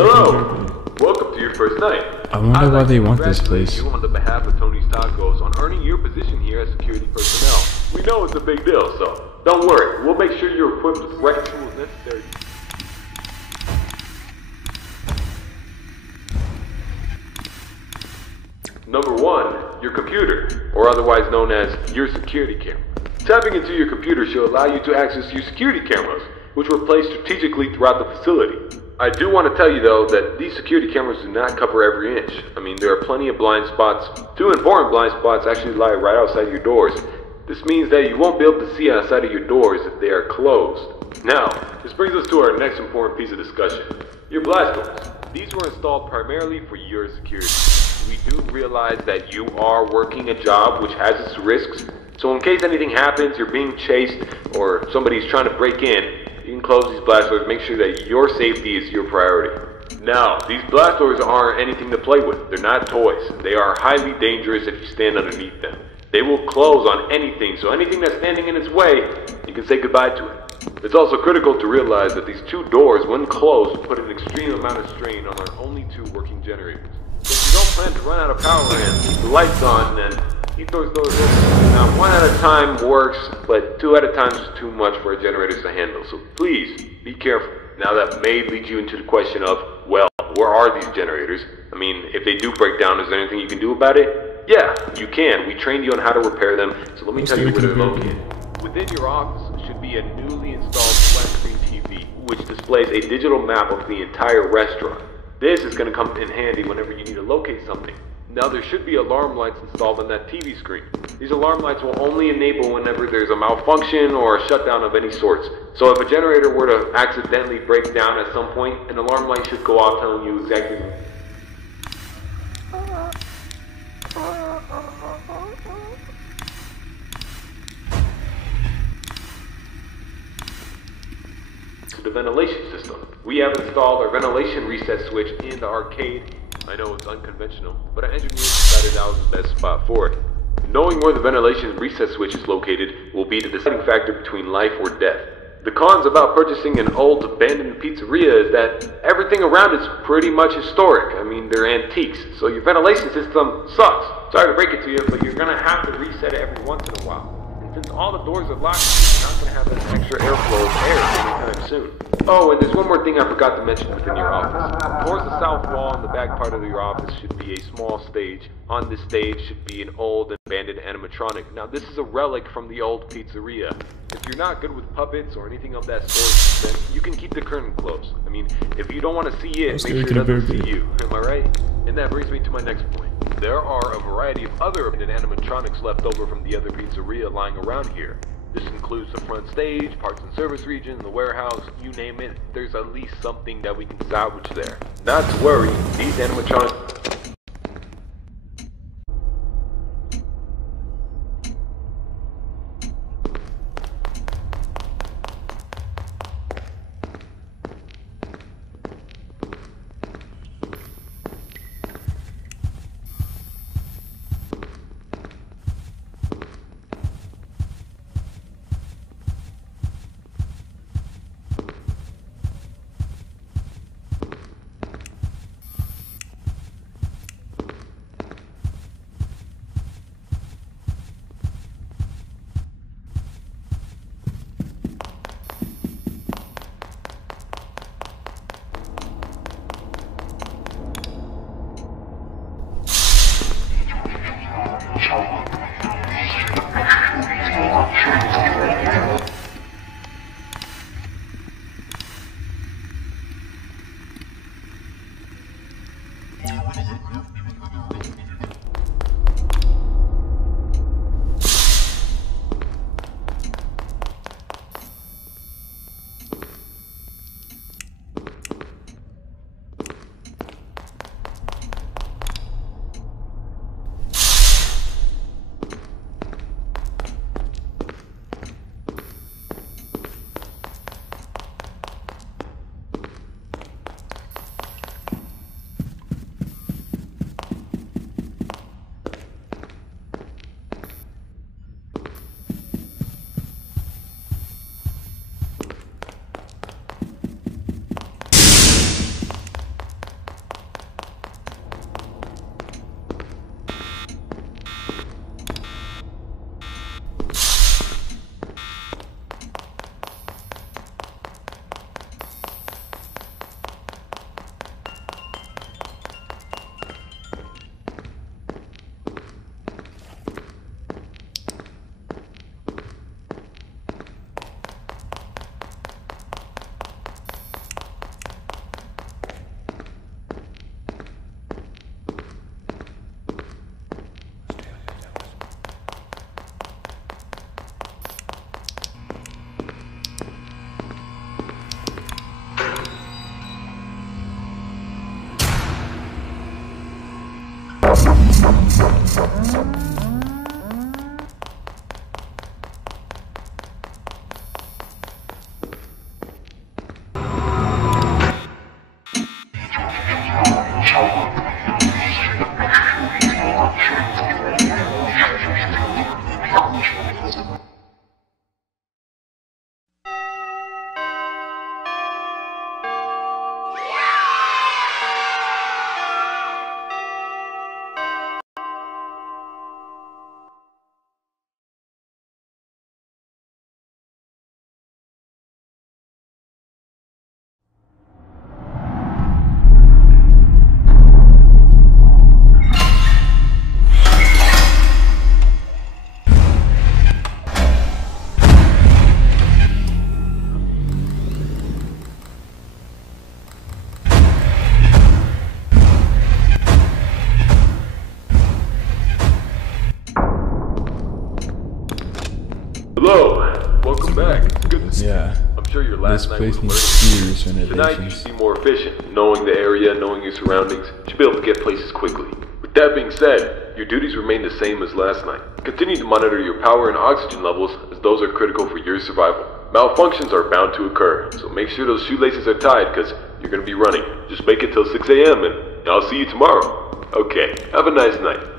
Hello! Welcome to your first night. I wonder why they want this place. You on the behalf of Tony's Tacos on earning your position here as security personnel. We know it's a big deal, so don't worry. We'll make sure you're equipped with the right tools necessary. Number 1, your computer, or otherwise known as your security camera. Tapping into your computer should allow you to access your security cameras, which were placed strategically throughout the facility. I do want to tell you though that these security cameras do not cover every inch. I mean, there are plenty of blind spots. 2 important blind spots actually lie right outside your doors. This means that you won't be able to see outside of your doors if they are closed. Now, this brings us to our next important piece of discussion. Your blast doors. These were installed primarily for your security. We do realize that you are working a job which has its risks, so in case anything happens, you're being chased, or somebody's trying to break in, you can close these blast doors, make sure that your safety is your priority. Now, these blast doors aren't anything to play with. They're not toys. They are highly dangerous if you stand underneath them. They will close on anything, so anything that's standing in its way, you can say goodbye to it. It's also critical to realize that these 2 doors, when closed, put an extreme amount of strain on our only 2 working generators. So if you don't plan to run out of power and keep the lights on, then keep those doors open. Now, 1 at a time works, but 2 at a time is too much for a generator to handle, so please, be careful. Now that may lead you into the question of, well, where are these generators? I mean, if they do break down, is there anything you can do about it? Yeah, you can. We trained you on how to repair them, so let me tell you where they're located. Within your office should be a newly installed flat screen TV, which displays a digital map of the entire restaurant. This is going to come in handy whenever you need to locate something. Now there should be alarm lights installed on that TV screen. These alarm lights will only enable whenever there's a malfunction or a shutdown of any sorts. So if a generator were to accidentally break down at some point, an alarm light should go off telling you exactly. To the ventilation system. We have installed our ventilation reset switch in the arcade. I know it's unconventional, but our engineers decided that was the best spot for it. Knowing where the ventilation reset switch is located will be the deciding factor between life or death. The cons about purchasing an old abandoned pizzeria is that everything around it's pretty much historic. I mean, they're antiques, so your ventilation system sucks. Sorry to break it to you, but you're gonna have to reset it every once in a while. And since all the doors are locked, you're not gonna have that extra airflow of air anytime soon. Oh, and there's one more thing I forgot to mention within your office. Towards the south wall in the back part of your office should be a small stage. On this stage should be an old and abandoned animatronic. Now this is a relic from the old pizzeria. If you're not good with puppets or anything of that sort, then you can keep the curtain closed. I mean, if you don't want to see it, make sure it doesn't see you. Am I right? And that brings me to my next point. There are a variety of other abandoned animatronics left over from the other pizzeria lying around here. This includes the front stage, parts and service region, the warehouse, you name it. There's at least something that we can salvage there. Not to worry, these animatronics... Hello, welcome back. It's good to see you. Yeah. I'm sure your last night was This place needs serious learning. Tonight you renovations. should be more efficient, knowing the area, knowing your surroundings. You should be able to get places quickly. With that being said, your duties remain the same as last night. Continue to monitor your power and oxygen levels, as those are critical for your survival. Malfunctions are bound to occur, so make sure those shoelaces are tied, because you're going to be running. Just make it till 6 a.m. and I'll see you tomorrow. Okay, have a nice night.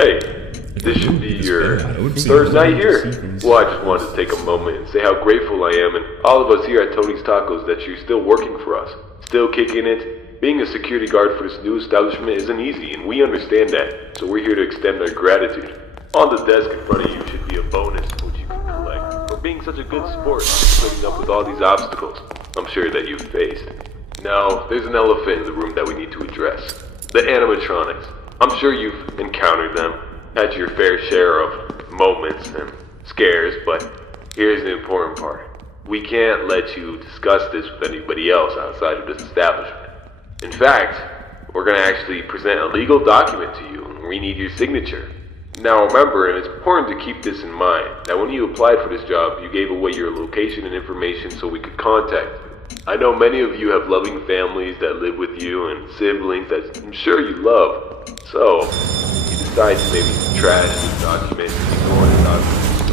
Hey, this should be your third night here. Well, I just wanted to take a moment and say how grateful I am and all of us here at Tony's Tacos that you're still working for us. Still kicking it. Being a security guard for this new establishment isn't easy, and we understand that. So we're here to extend our gratitude. On the desk in front of you should be a bonus which you can collect for being such a good sport and putting up with all these obstacles I'm sure that you've faced. Now, there's an elephant in the room that we need to address. The animatronics. I'm sure you've encountered them, had your fair share of moments and scares, but here's the important part. We can't let you discuss this with anybody else outside of this establishment. In fact, we're going to actually present a legal document to you, and we need your signature. Now remember, and it's important to keep this in mind, that when you applied for this job, you gave away your location and information so we could contact you. I know many of you have loving families that live with you and siblings that I'm sure you love. So, you decide to maybe trash this document and ignore the document.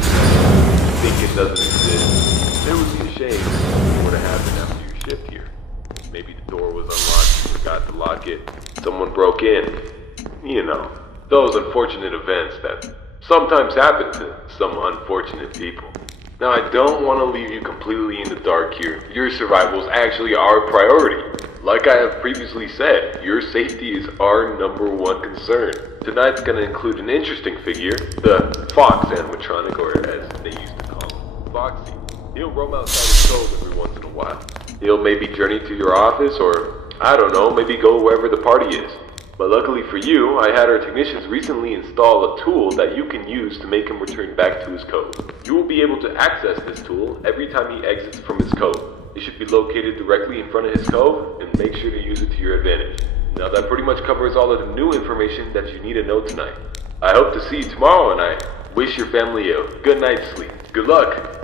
You think it doesn't exist. It would be a shame if it were to happen after your shift here. Maybe the door was unlocked, you forgot to lock it, someone broke in. You know, those unfortunate events that sometimes happen to some unfortunate people. Now, I don't want to leave you completely in the dark here. Your survival is actually our priority. Like I have previously said, your safety is our #1 concern. Tonight's going to include an interesting figure, the Fox animatronic, or as they used to call him, Foxy. He'll roam outside his cove every once in a while. He'll maybe journey to your office, or, I don't know, maybe go wherever the party is. But luckily for you, I had our technicians recently install a tool that you can use to make him return back to his cove. You will be able to access this tool every time he exits from his cove. It should be located directly in front of his cove, and make sure to use it to your advantage. Now that pretty much covers all of the new information that you need to know tonight. I hope to see you tomorrow, and I wish your family a good night's sleep. Good luck!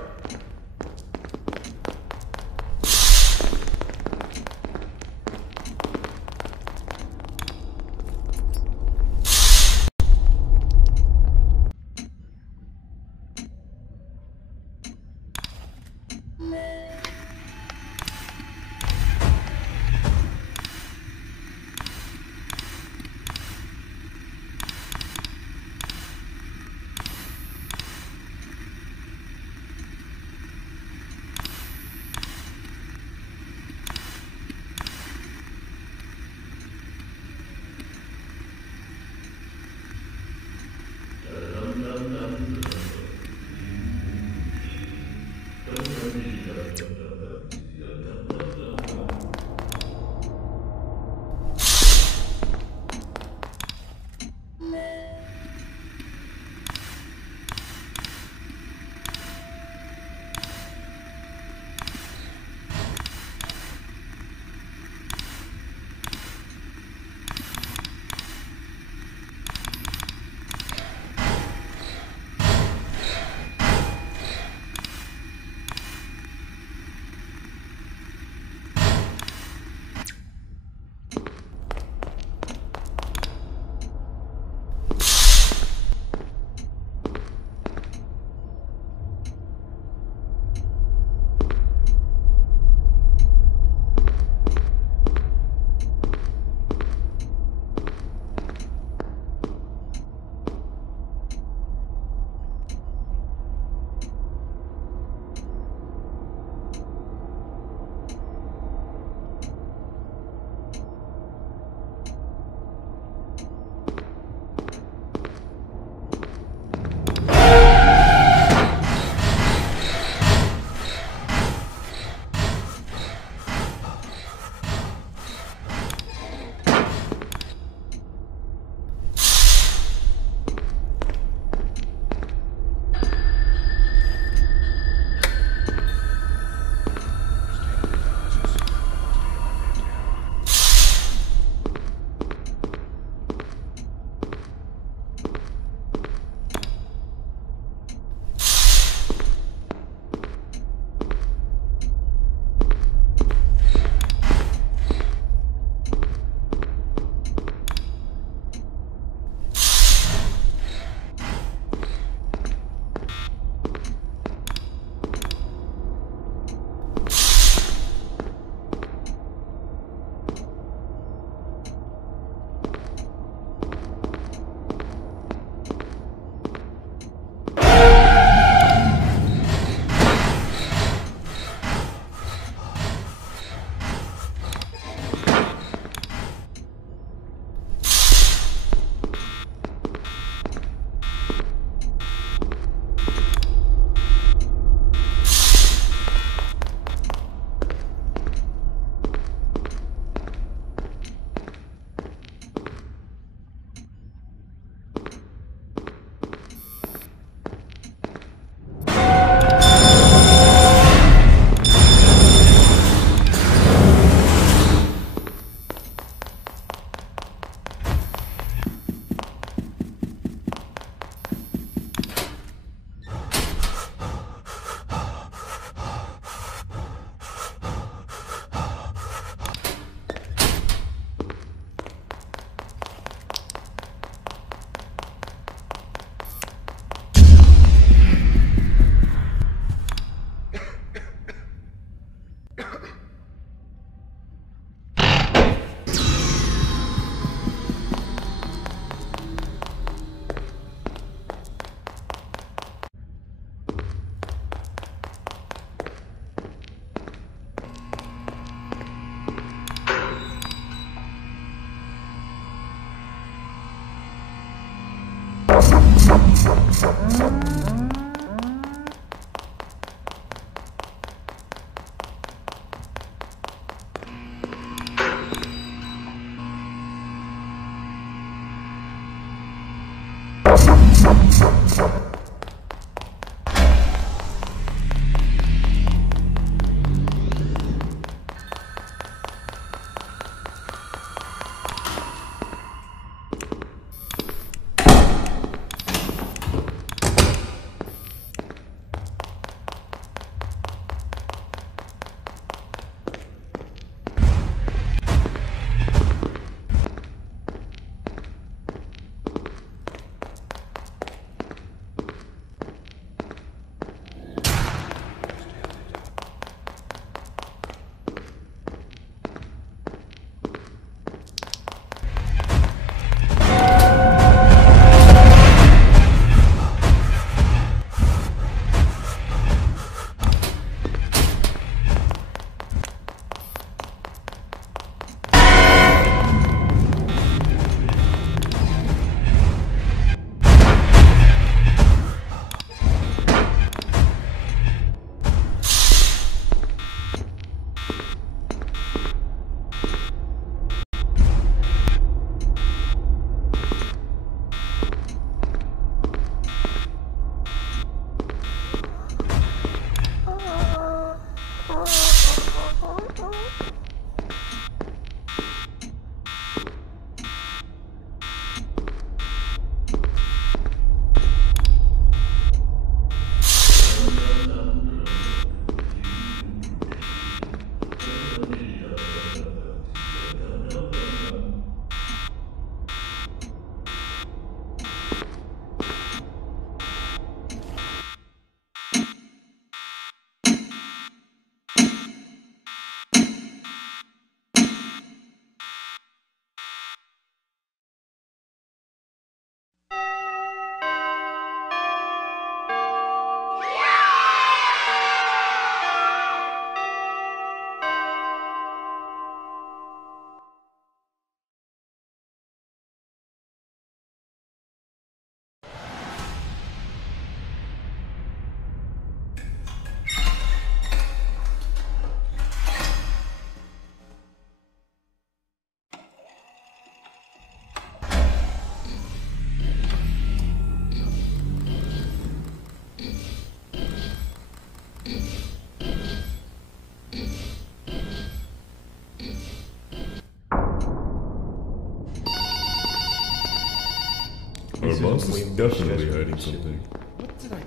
the boss is definitely hiding something. What did I...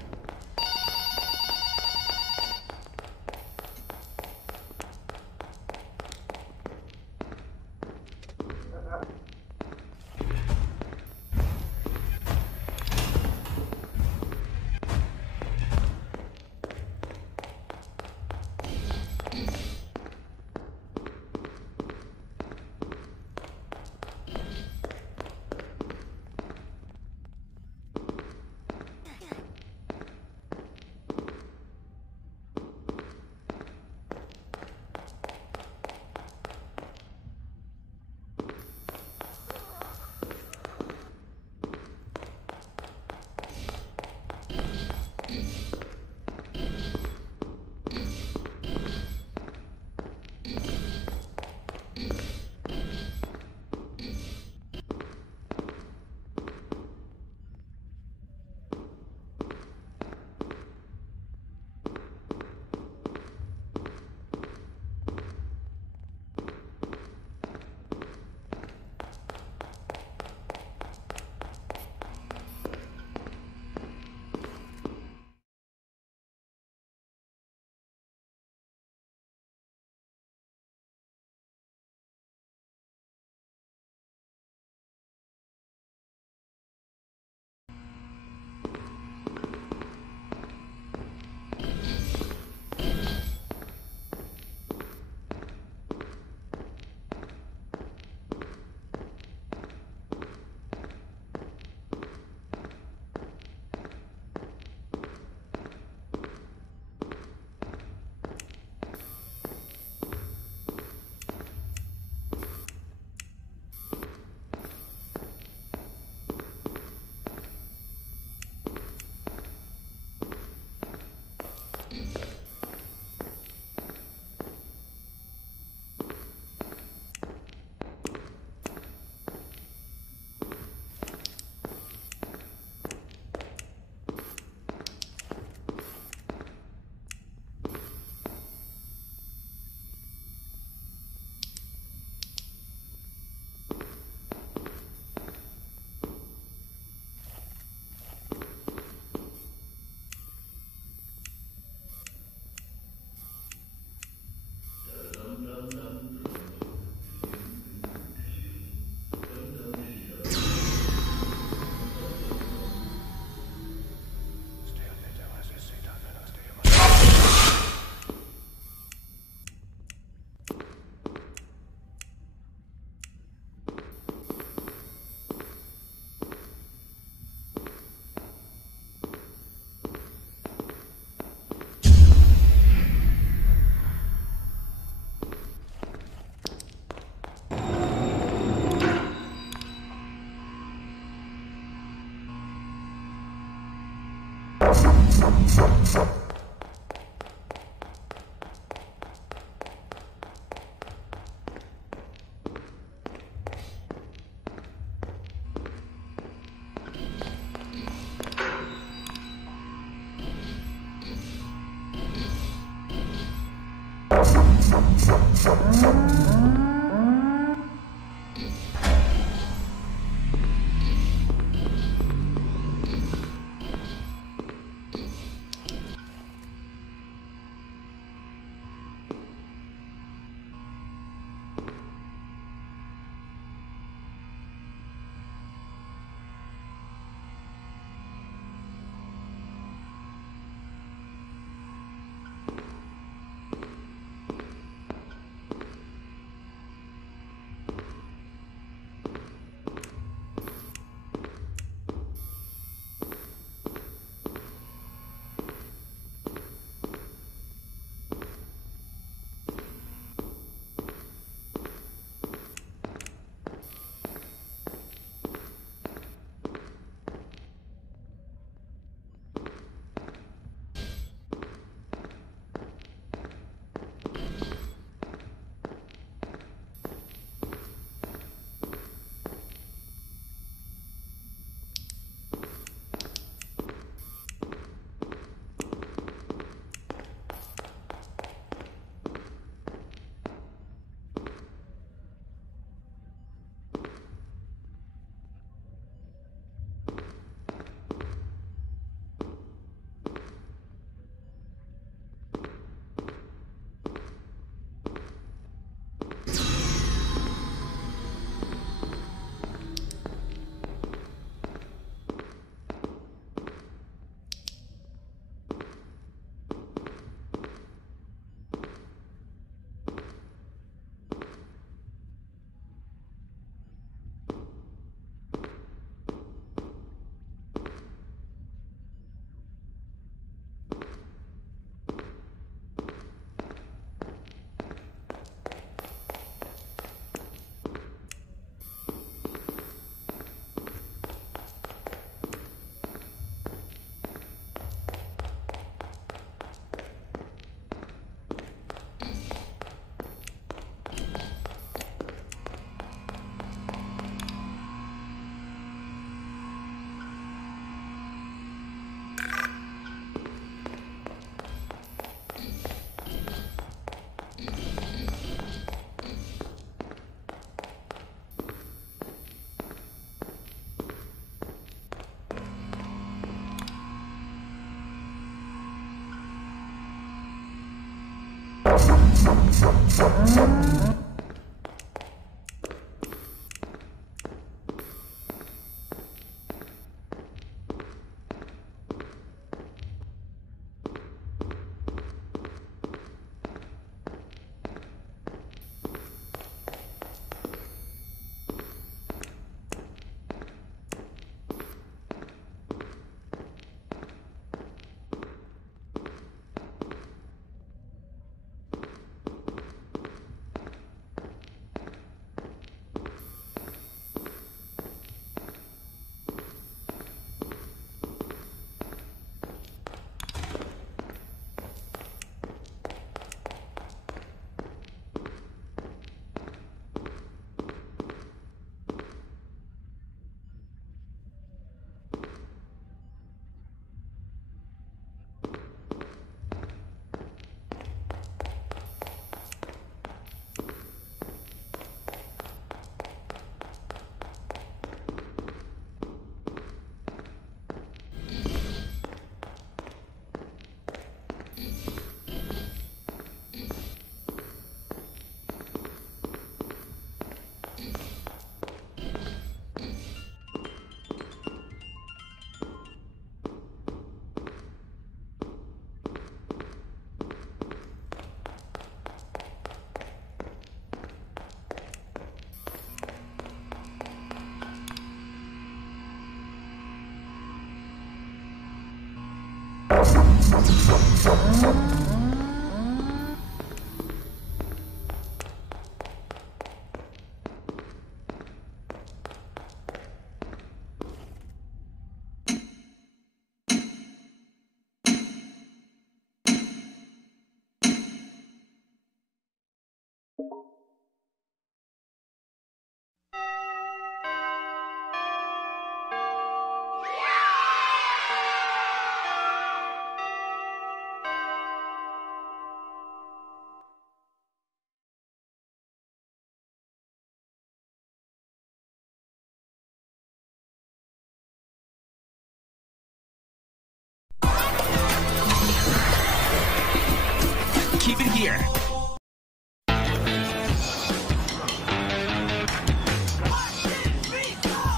Keep it here.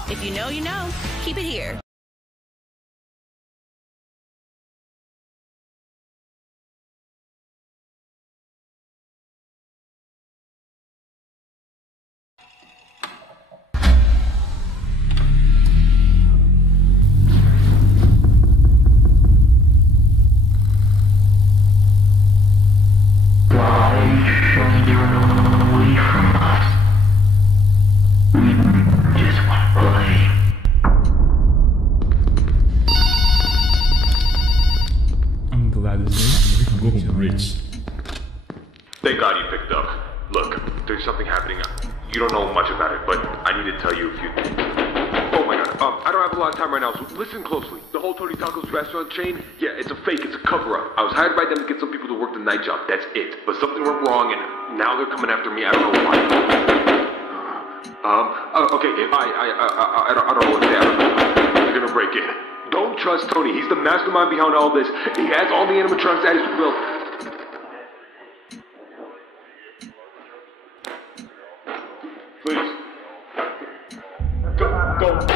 If you know, you know. Keep it here. Rich. Thank God you picked up. Look, there's something happening. You don't know much about it, but I need to tell you a few things. Oh my God, I don't have a lot of time right now, so listen closely. The whole Tony Taco's restaurant chain, yeah, it's a fake, it's a cover-up. I was hired by them to get some people to work the night job, that's it. But something went wrong, and now they're coming after me, I don't know why. Okay, I don't know what to say, they're gonna break in. Don't trust Tony, he's the mastermind behind all this. He has all the animatronics at his will. Please. Go.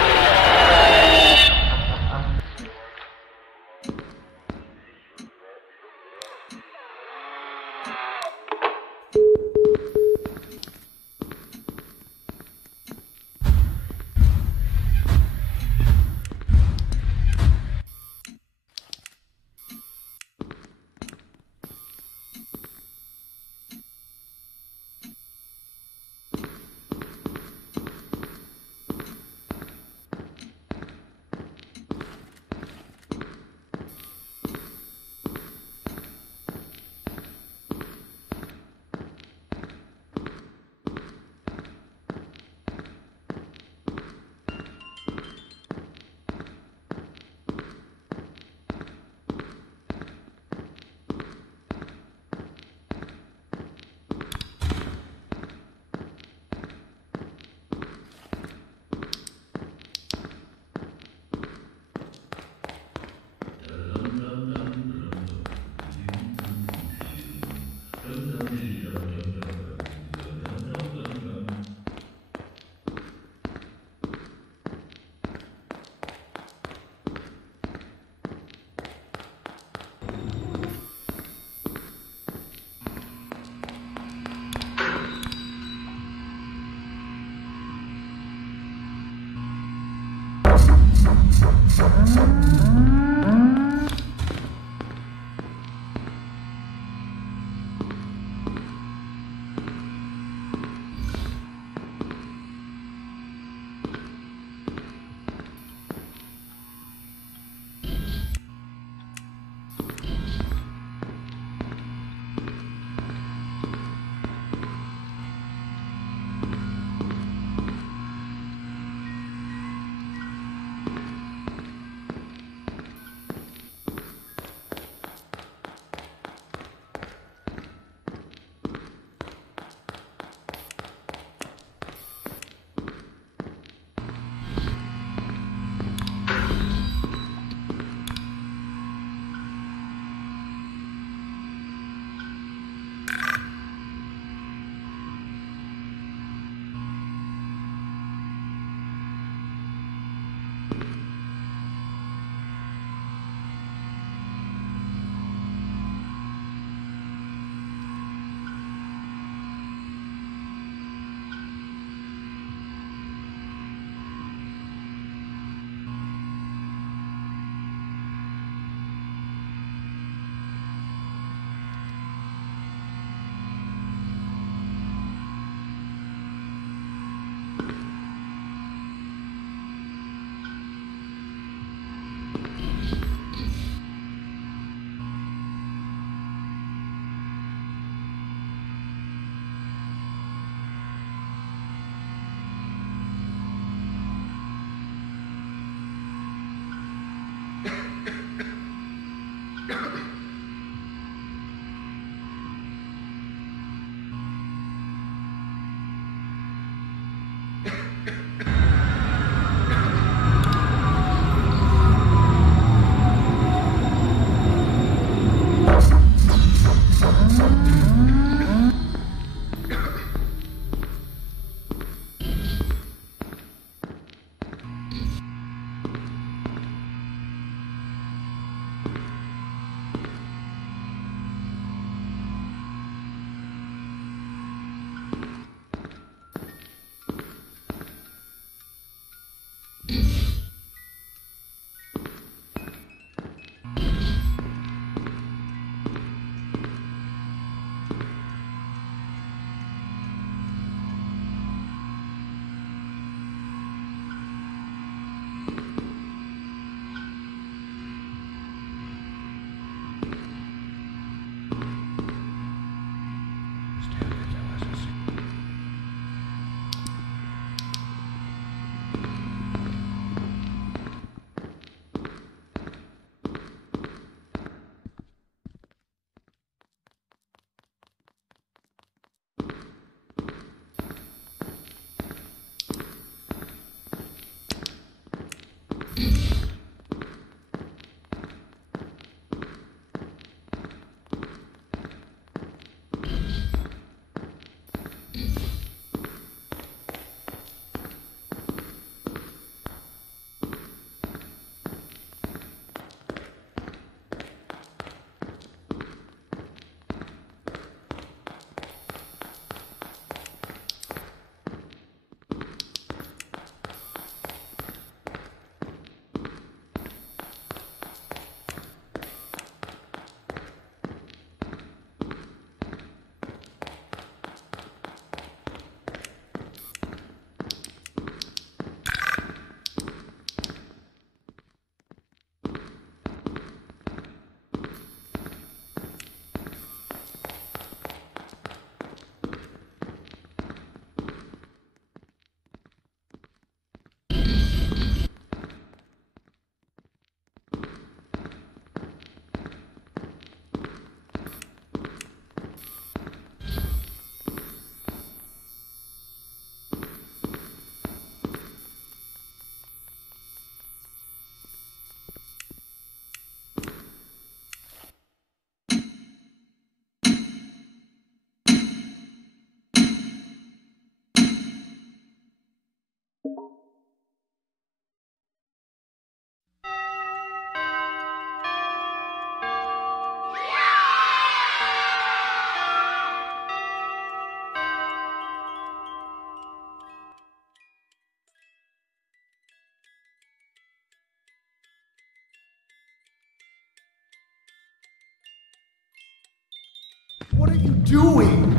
What are you doing?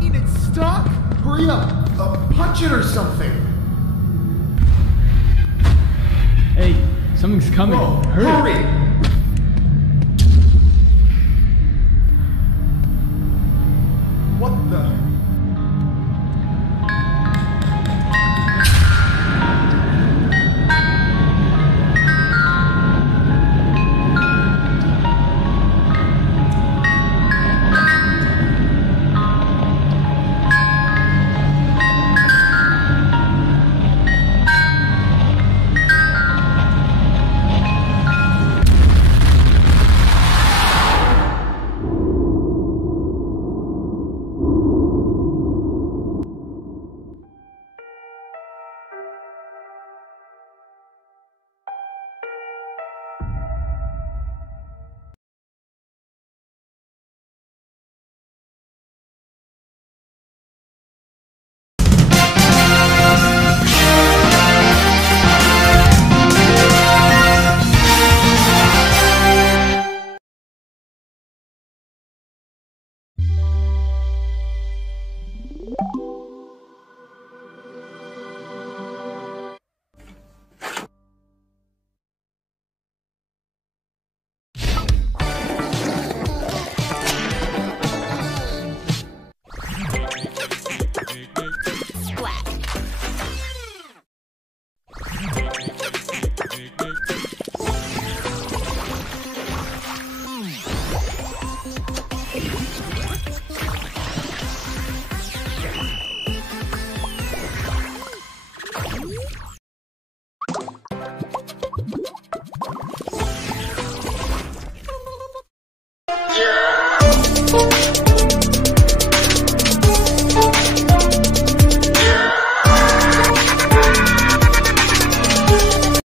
It's stuck? Hurry up! Punch it or something! Hey, something's coming. Whoa, Hurry! hurry! What the? Yeah.